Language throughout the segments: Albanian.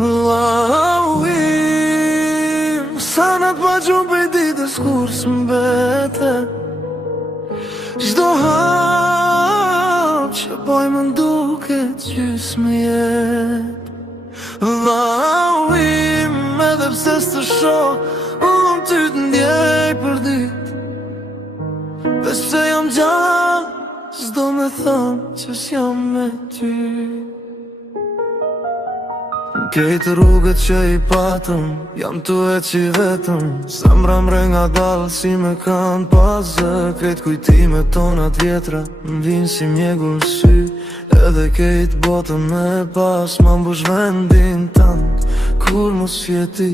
Lauim, sa nat ma gjumë për ditës kur s'mbete. Çdo hap që boj më nduket gjysë më jep. Lauim, edhe pse s'të shoh, unë ty t'ndjej për dit. Veç pse jam gjallë, s'do me thamë që s'jam me ty. Kejtë rrugët që i patëm, jam tu e që i vetëm. Zemra mre nga dalë si me kanë pasë. Kejtë kujtime tona t'vjetra m'vinë si mjegull sy. Edhe kejtë botën me pas ma mbush vendin tanë. Kur mos fjeti,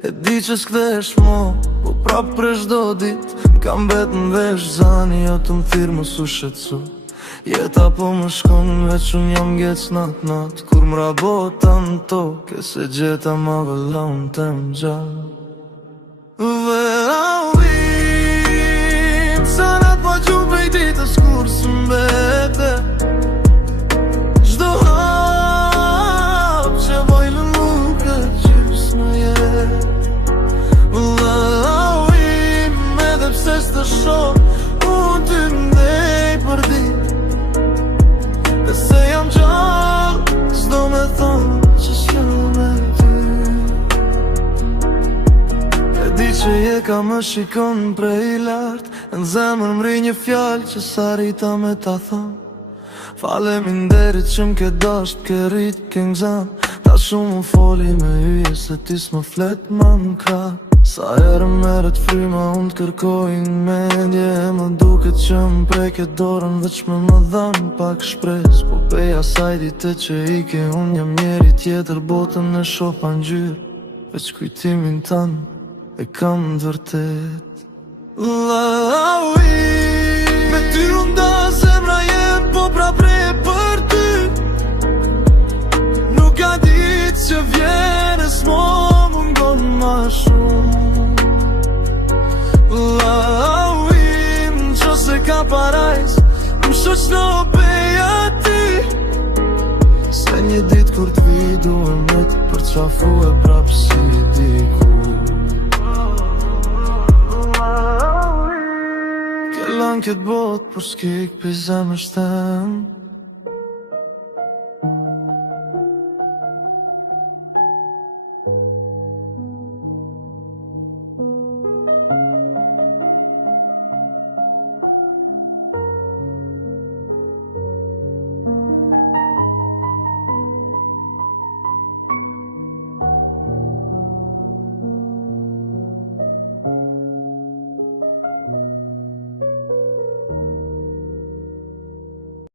e di që s'kthesh mo, po prap për çdo dit m'kam bet n'vesh zani, jo të m'thirë mos u shqetësu. Jeta po më shkon, veç unë jam gjec nat. Kur m'ra bota n'toke, se gjeta ma vëlla unë tem gjallë. Lauim, sa nat ma gjumë prej ditës kur s'mbete. Çdo hap që boj më nuket gjysë më jep. Lauim, edhe pse s'të shoh, unë ty m'ndej për dit. Se jam gjallë, s'do me thonë që s'jam me ty. E di që je ka më shikon prej lartë, në zemër m'ri një fjallë që s'arrita me ta thonë. Faleminderit që m'ke dasht, ke rrit, ke ngzan. Ta shumë më foli me hyje se ti s'më flet ma m'kra. Sa herë meret fryma unë t'kërkoj n'mendje. Më duket që m'preket dorën veç me më dhanë pak shpres. Po pej asaj dite që ike unë jam njeri tjetër. Botën e shoh pa ngjyrë, veç kujtimin tanë e kam vërtet. Lauim, me ty unë da zemra jem, po pra prej për ty. Nuk ka ditë që vjen e s'mo mungon ma shumë. Lauim, që se ka parajs, më shoqno beja ti. Se një dit kur t'vi duhem me të përqafu e prap si dikur. Ke lan këtë bot, por s'kik pej zemër shtem.